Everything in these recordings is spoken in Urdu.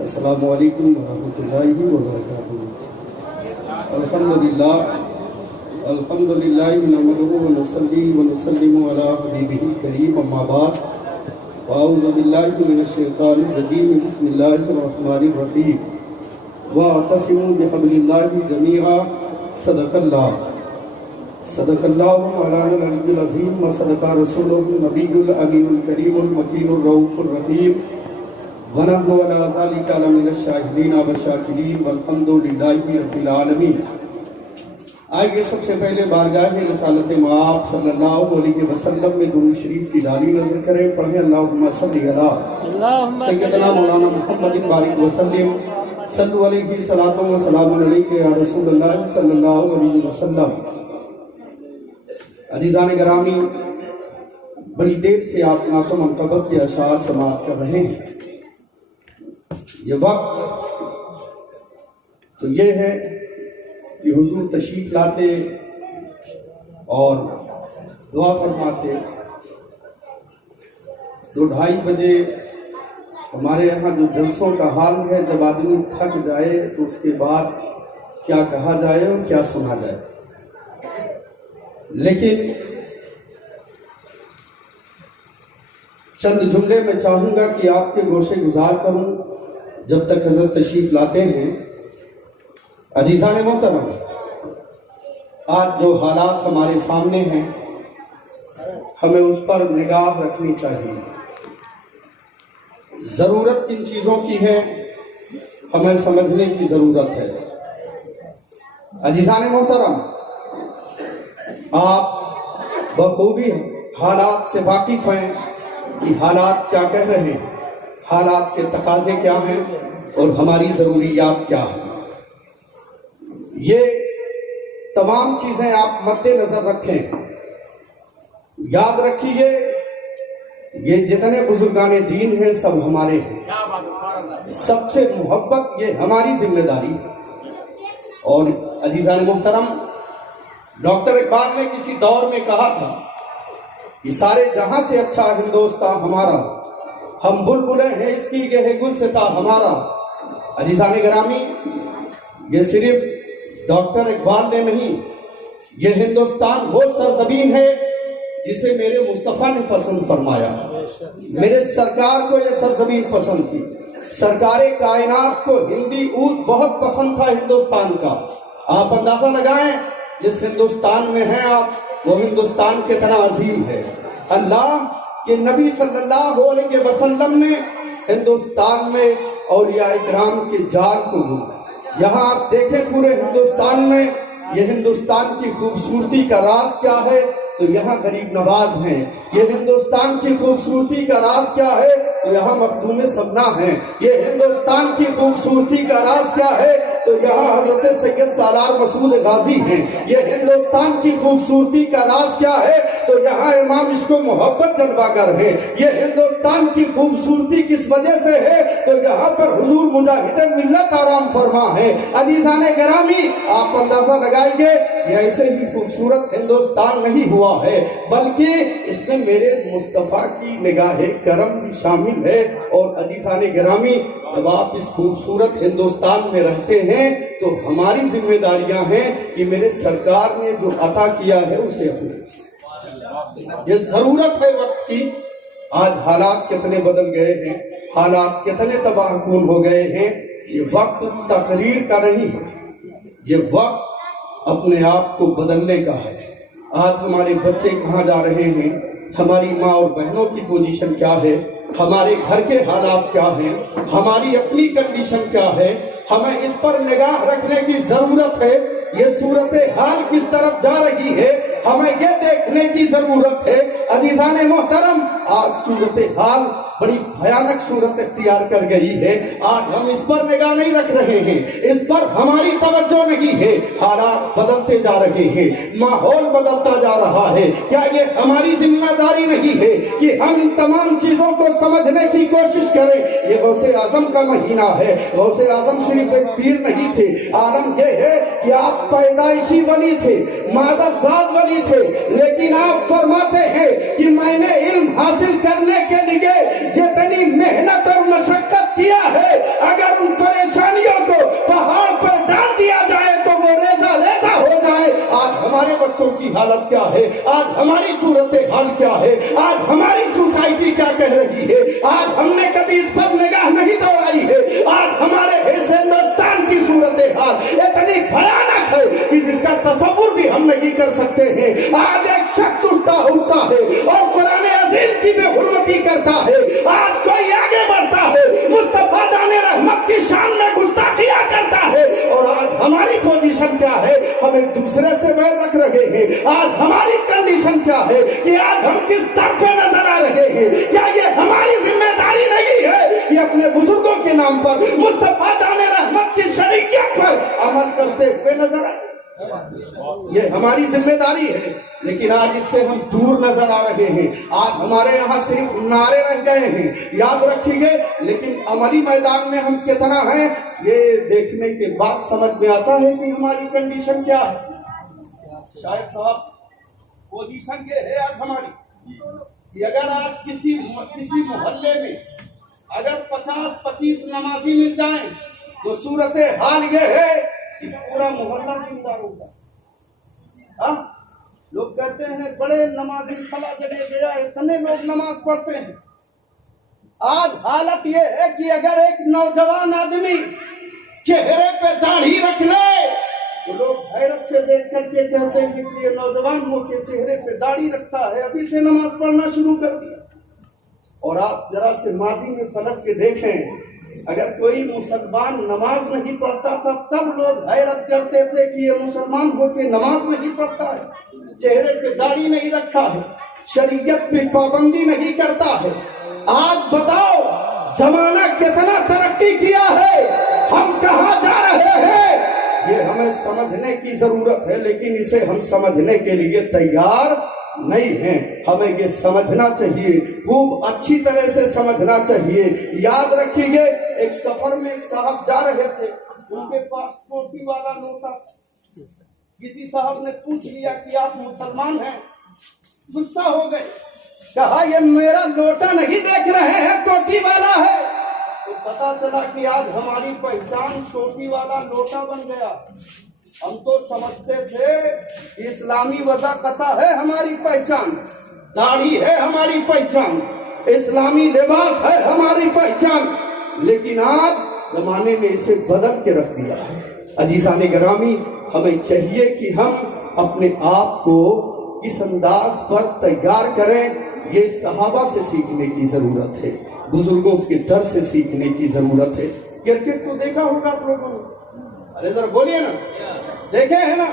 السلام علیکم ورحمۃ اللہ وبرکاتہ۔ الحمدللہ نحمدہ ونصلی ونسلم علی حبیبہ الکریم، اما بعد، فاعوذ باللہ من الشیطان الرجیم، بسم اللہ الرحمن الرحیم، واعتصموا بحبل اللہ جمیعا، صدق اللہ مولانا العلی العظیم، وصدق رسولہ النبی الامین الکریم المکین الرؤوف الرحیم، ونحن علی ذلک لمن الشاہدین والشاکرین، والحمد للہ رب العالمین۔ آئیے سب سے پہلے بارگاہ رسالت مآب صلی اللہ علیہ وسلم میں درود شریف کی ڈالی نظر کریں، پڑھیں اللہم صلی علی سیدنا مولانا محمد بارک وسلم، صلو علیہ صلاۃ و سلام علیک یا رسول اللہ صلی اللہ علیہ وسلم۔ عزیزان گرامی، بڑی دیر سے آپ نعت و منقبت کے اشعار سماعت کر رہے ہیں۔ یہ وقت تو یہ ہے کہ حضور تشریف لاتے اور دعا فرماتے، 2-2:30 بجے ہمارے یہاں جو جلسوں کا حال ہے، جب آدمی تھک جائے تو اس کے بعد کیا کہا جائے اور کیا سنا جائے۔ لیکن چند جملے میں چاہوں گا کہ آپ کے گوشے گزار کروں جب تک حضرت تشریف لاتے ہیں۔ عزیزان محترم، آج جو حالات ہمارے سامنے ہیں، ہمیں اس پر نگاہ رکھنی چاہیے۔ ضرورت کن چیزوں کی ہے، ہمیں سمجھنے کی ضرورت ہے۔ عزیزان محترم، آپ بخوبی حالات سے واقف ہیں کہ حالات کیا کہہ رہے ہیں، حالات کے تقاضے کیا ہیں اور ہماری ضروریات کیا ہیں۔ یہ تمام چیزیں آپ مد نظر رکھیں۔ یاد رکھیے، یہ جتنے بزرگان دین ہیں سب ہمارے ہیں، سب سے محبت یہ ہماری ذمہ داری ہے۔ اور عزیزان محترم، ڈاکٹر اقبال نے کسی دور میں کہا تھا کہ سارے جہاں سے اچھا ہندوستان ہمارا، ہم بلبلیں ہیں اس کی یہ ہے گلستاں ہمارا۔ عزیزان گرامی، یہ صرف ڈاکٹر اقبال نے نہیں، یہ ہندوستان وہ سرزمین ہے جسے میرے مصطفیٰ نے پسند فرمایا۔ میرے سرکار کو یہ سرزمین پسند تھی، سرکار کائنات کو ہندی اود بہت پسند تھا ہندوستان کا۔ آپ اندازہ لگائیں جس ہندوستان میں ہیں آپ، وہ ہندوستان کتنا عظیم ہے۔ اللہ کے نبی صلی اللہ علیہ وسلم نے ہندوستان میں اولیاء کرام کے جال کو ڈھونڈا۔ یہاں آپ دیکھیں پورے ہندوستان میں یہ ہندوستان کی خوبصورتی کا راز کیا ہے تو یہاں غریب نواز ہیں۔ یہ ہندوستان کی خوبصورتی کا راز کیا ہے تو یہاں مخدوم سمنا ہیں۔ یہ ہندوستان کی خوبصورتی کا راز کیا ہے تو یہاں حضرت سید سالار مسعود غازی ہیں۔ یہ ہندوستان کی خوبصورتی کا راز کیا ہے تو یہاں امام عشق و محبت جلوہ گر ہیں۔ یہ ہندوستان کی خوبصورتی کس وجہ سے ہے تو یہاں پر حضور مجاہد ملت آرام فرما ہے۔ عزیزان گرامی، آپ اندازہ لگائیے، یہ ایسے ہی خوبصورت ہندوستان نہیں ہوا ہے، بلکہ اس میں میرے مصطفیٰ کی نگاہ کرم بھی شامل ہے۔ اور عزیزان گرامی، جب آپ اس خوبصورت ہندوستان میں رہتے ہیں تو ہماری ذمہ داریاں ہیں کہ میرے سرکار نے جو عطا کیا ہے اسے اپنے، یہ ضرورت ہے وقت کی۔ آج حالات کتنے بدل گئے ہیں، حالات کتنے تباہ کن ہو گئے ہیں۔ یہ وقت تقریر کا نہیں ہے، یہ وقت اپنے آپ کو بدلنے کا ہے۔ آج ہمارے بچے کہاں جا رہے ہیں، ہماری ماں اور بہنوں کی پوزیشن کیا ہے، ہمارے گھر کے حالات کیا ہیں، ہماری اپنی کنڈیشن کیا ہے، ہمیں اس پر نگاہ رکھنے کی ضرورت ہے۔ یہ صورتحال کس طرف جا رہی ہے، ہمیں یہ دیکھنے کی ضرورت ہے۔ عزیزان محترم، آج صورتحال بڑی بھیانک صورت اختیار کر گئی ہے. آج ہم اس پر نگاہ نہیں رکھ رہے ہیں, اس پر ہماری توجہ نہیں ہے. حالات بدلتے جا رہے ہیں, ماحول بدلتا جا رہا ہے. کیا یہ ہماری ذمہ داری نہیں ہے کہ ہم ان تمام چیزوں کو سمجھنے کی کوشش کریں؟ یہ غوث اعظم کا مہینہ ہے. غوث اعظم صرف ایک پیر نہیں تھے. عالم یہ ہے کہ آپ پیدائشی ولی تھے, مادر ذات ولی تھے, لیکن آپ فرماتے ہیں کہ میں نے علم حاصل کرنے کے لیے جتنی محنت اور مشقت کیا ہے, اگر ان پریشانیوں کو پہاڑ پر ڈال دیا جائے تو وہ ریزہ ریزہ ہو جائے. آج ہمارے بچوں کی حالت کیا ہے, آج ہماری صورتحال کیا ہے, آج ہماری سوسائٹی کیا کہہ رہی ہے. آج ہم نے کبھی اس پر نگاہ نہیں دوڑائی ہے. آج ہمارے اس ہندوستان کی صورتحال اتنی بھیانک ہے کہ جس کا تصور بھی ہم نہیں کر سکتے ہیں. آج ایک شخص اٹھتا ہے اور قرآن عظیم کی بے حرمتی کرتا ہے. آج کوئی آگے بڑھتا ہے, مصطفیٰ جان رحمت کی شان میں گستاخیاں کرتا ہے. اور آج ہماری پوزیشن کیا ہے, ہم ایک دوسرے سے ویر رکھ رہے ہیں. آج ہماری کنڈیشن کیا ہے کہ آج ہم کس طرف نظر آ رہے ہیں. کیا یہ ہماری ذمہ داری نہیں ہے کہ اپنے بزرگوں کے نام پر, مصطفیٰ جان رحمت کی شریعت پر عمل کرتے ہوئے نظر آئے؟ یہ ہماری ذمہ داری ہے, لیکن آج اس سے ہم دور نظر آ رہے ہیں. آج ہمارے یہاں صرف نعرے رہ گئے ہیں, یاد رکھیں گے, لیکن عملی میدان میں ہم کتنا ہیں یہ دیکھنے کے بعد سمجھ میں آتا ہے کہ ہماری کنڈیشن کیا ہے. شاید صاحب پوزیشن یہ ہے آج ہماری کہ اگر آج کسی محلے میں اگر 50-25 نمازی مل جائیں تو صورتحال یہ ہے کہ پورا محلہ دیندار ہوگا. لوگ کہتے ہیں بڑے نمازی فلاں جگہ گیا, اتنے لوگ نماز پڑھتے ہیں. آج حالت یہ ہے کہ اگر ایک نوجوان آدمی چہرے پہ داڑھی رکھ لے تو لوگ حیرت سے دیکھ کر کے کہتے ہیں کہ یہ نوجوان ہو کے چہرے پہ داڑھی رکھتا ہے, ابھی سے نماز پڑھنا شروع کر دیا. اور آپ ذرا سے ماضی میں پلٹ کے دیکھیں, اگر کوئی مسلمان نماز نہیں پڑھتا تھا تب لوگ حیرت کرتے تھے کہ یہ مسلمان ہو کے نماز نہیں پڑھتا ہے, چہرے پہ داڑھی نہیں رکھا ہے, شریعت پہ پابندی نہیں کرتا ہے. آج بتاؤ زمانہ کتنا ترقی کیا ہے, ہم کہاں جا رہے ہیں؟ یہ ہمیں سمجھنے کی ضرورت ہے, لیکن اسے ہم سمجھنے کے لیے تیار نہیں ہیں. ہمیں یہ سمجھنا چاہیے, خوب اچھی طرح سے سمجھنا چاہیے. یاد رکھیے گے, ایک سفر میں ایک صاحب جا رہے تھے, ان کے پاس ٹوپی والا لوٹا. کسی صاحب نے پوچھ لیا کہ آپ مسلمان ہیں, غصہ ہو گئے, کہا یہ میرا لوٹا نہیں دیکھ رہے ہیں, ٹوپی والا ہے. تو پتا چلا کہ آج ہماری پہچان ٹوپی والا لوٹا بن گیا. ہم تو سمجھتے تھے اسلامی وضاقت ہے ہماری پہچان, داڑھی ہے ہماری پہچان, اسلامی لباس ہے ہماری پہچان, لیکن آج زمانے میں اسے بدل کے رکھ دیا ہے. عزیزان گرامی, ہمیں چاہیے کہ ہم اپنے آپ کو اس انداز پر تیار کریں. یہ صحابہ سے سیکھنے کی ضرورت ہے, بزرگوں کے در سے سیکھنے کی ضرورت ہے. کرکٹ تو دیکھا ہوگا آپ لوگوں نے, ارے ذرا بولیے نا, دیکھے ہیں نا؟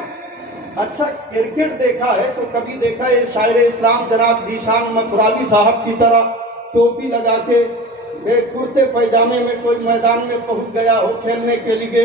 اچھا کرکٹ دیکھا ہے تو کبھی دیکھا ہے شاعر اسلام جناب ذیشان متراوی صاحب کی طرح ٹوپی لگا کے کرتے پیجامے میں کوئی میدان میں پہنچ گیا ہو کھیلنے کے لیے؟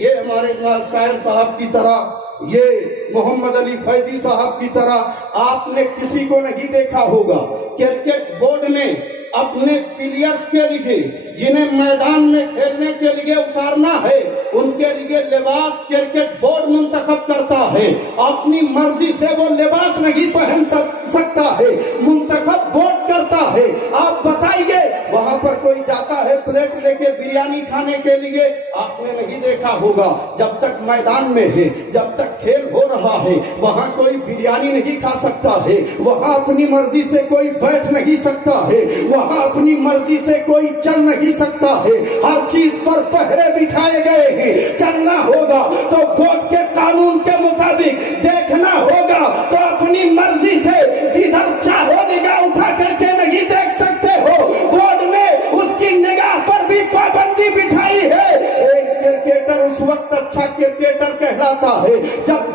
یہ ہمارے شاعر صاحب کی طرح, یہ محمد علی فیضی صاحب کی طرح آپ نے کسی کو نہیں دیکھا ہوگا. کرکٹ بورڈ میں اپنے پلیئرز کے لیے جنہیں میدان میں کھیلنے کے لیے اتارنا ہے ان کے لیے لباس کرکٹ بورڈ منتخب کرتا ہے. اپنی مرضی سے وہ لباس نہیں پہن سکتا ہے, منتخب بورڈ کرتا ہے. آپ بتائیے وہاں پر کوئی جاتا ہے پلیٹ لے کے بریانی کھانے کے لیے, آپ نے نہیں دیکھا ہوگا. جب تک میدان میں ہے, جب تک کھیل ہو رہا ہے, وہاں کوئی بریانی نہیں کھا سکتا ہے, وہاں اپنی مرضی سے کوئی بیٹھ نہیں سکتا ہے, وہاں اپنی مرضی سے کوئی چل نہیں سکتا ہے. ہر چیز پر پہرے بٹھائے گئے ہیں. چلنا ہوگا تو بورڈ کے قانون کے مطابق, دیکھنا ہوگا تو اپنی مرضی سے جدھر چاہو نگاہ اٹھا کر کے نہیں دیکھ سکتے ہو. بورڈ نے اس کی نگاہ پر بھی پابندی بٹھائی ہے. ایک کرکٹر اس وقت اچھا کرکٹر کہلاتا ہے جب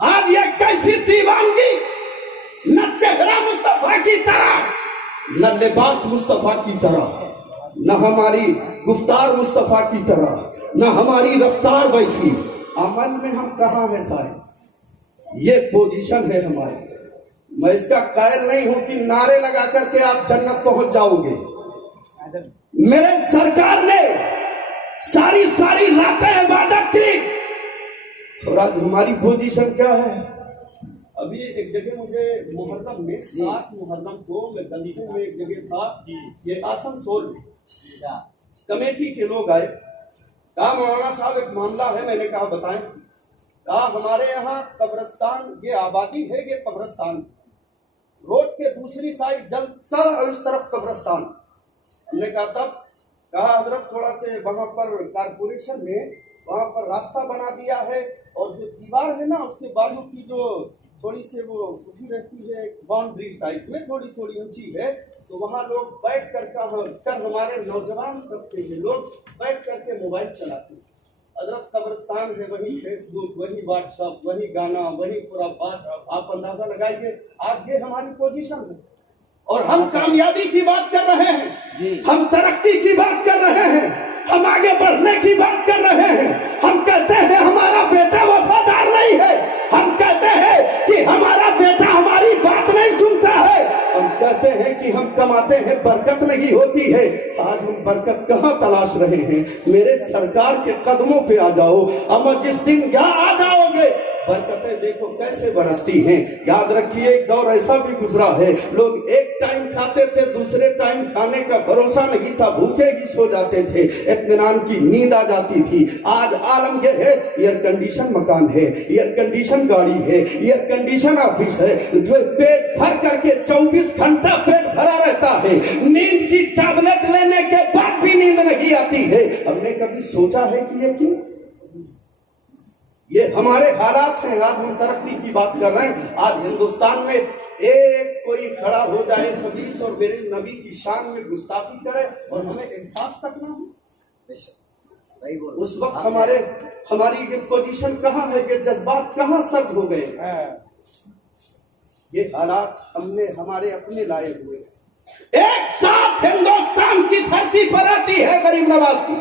آج یہ کیسی دیوانگی، نہ چہرہ مصطفیٰ کی طرح، نہ لباس مصطفیٰ کی طرح، نہ ہماری گفتار مصطفیٰ کی طرح، نہ ہماری رفتار ویسی، عمل میں ہم کہاں ہیں صاحب؟ یہ پوزیشن ہے ہماری۔ میں اس کا قائل نہیں ہوں کہ نعرے لگا کر کے آپ جنت پہنچ جاؤ گے۔ میرے سرکار نے ساری راتیں عبادت کی، اور آج ہماری پوزیشن کیا ہے؟ ابھی ایک جگہ مجھے محرم میں 7 محرم کو میں دنیا میں ایک جگہ تھا، یہ آسنسول کمیٹی کے لوگ آئے، کہا مولانا صاحب ایک معاملہ ہے۔ میں نے کہا بتائیں۔ کہا ہمارے یہاں قبرستان، یہ آبادی ہے، یہ قبرستان، روڈ کے دوسری سائڈ جلد سر اور اس طرف قبرستان۔ ہم نے کہا تب؟ کہا حضرت تھوڑا سے وہاں پر کارپوریشن نے وہاں پر راستہ بنا دیا ہے، اور جو دیوار ہے نا اس کے بازو کی جو تھوڑی سی وہ اٹھی رہتی ہے، باؤنڈری ٹائپ میں تھوڑی اونچی ہے، تو وہاں لوگ بیٹھ کر ہمارے نوجوان طبقے کے لوگ بیٹھ کر کے موبائل چلاتے ہیں۔ حضرت قبرستان ہے، وہی فیس بک، وہی واٹس ایپ، وہی گانا، وہی پورا بات۔ آپ اندازہ لگائیے آج یہ ہماری پوزیشن ہے، اور ہم کامیابی کی بات کر رہے ہیں، ہم ترقی کی بات کر رہے ہیں، ہم آگے بڑھنے کی بات کر رہے ہیں۔ ہم کہتے ہیں ہمارا بیٹا وفادار نہیں ہے، ہم کہتے ہیں کہ ہمارا بیٹا ہماری بات نہیں سنتا ہے، ہم کہتے ہیں کہ ہم کماتے ہیں برکت نہیں ہوتی ہے۔ آج ہم برکت کہاں تلاش رہے ہیں؟ میرے سرکار کے قدموں پہ آ جاؤ، اما جس دن یہاں آ جاؤ گے برکتیں دیکھو کیسے برستی ہیں۔ یاد رکھیے ایک دور ایسا بھی گزرا ہے، لوگ ایک ٹائم کھاتے تھے، دوسرے ٹائم کھانے کا بھروسہ نہیں تھا، بھوکے ہی سو جاتے تھے، اطمینان کی نیند آ جاتی تھی۔ آج عالم یہ ہے، ایئر کنڈیشن مکان ہے، ایئر کنڈیشن گاڑی ہے، ایئر کنڈیشن آفس ہے، جو پیٹ بھر کر کے 24 گھنٹہ پیٹ بھرا رہتا ہے، نیند کی ٹیبلٹ لینے کے بعد بھی نیند نہیں آتی ہے۔ ہم نے کبھی سوچا ہے کہ یہ کیوں؟ یہ ہمارے حالات ہیں۔ آج ہم ترقی کی بات کر رہے ہیں، آج ہندوستان میں ایک کوئی کھڑا ہو جائے خبیث اور میرے نبی کی شان میں گستاخی کرے اور ہمیں احساس تک نہ ہو، اس وقت ہماری یہ پوزیشن کہاں ہے، یہ جذبات کہاں سرد ہو گئے؟ یہ حالات ہم نے ہمارے اپنے لائے ہوئے۔ ایک ساتھ ہندوستان کی دھرتی پر آتی ہے غریب نواز کی،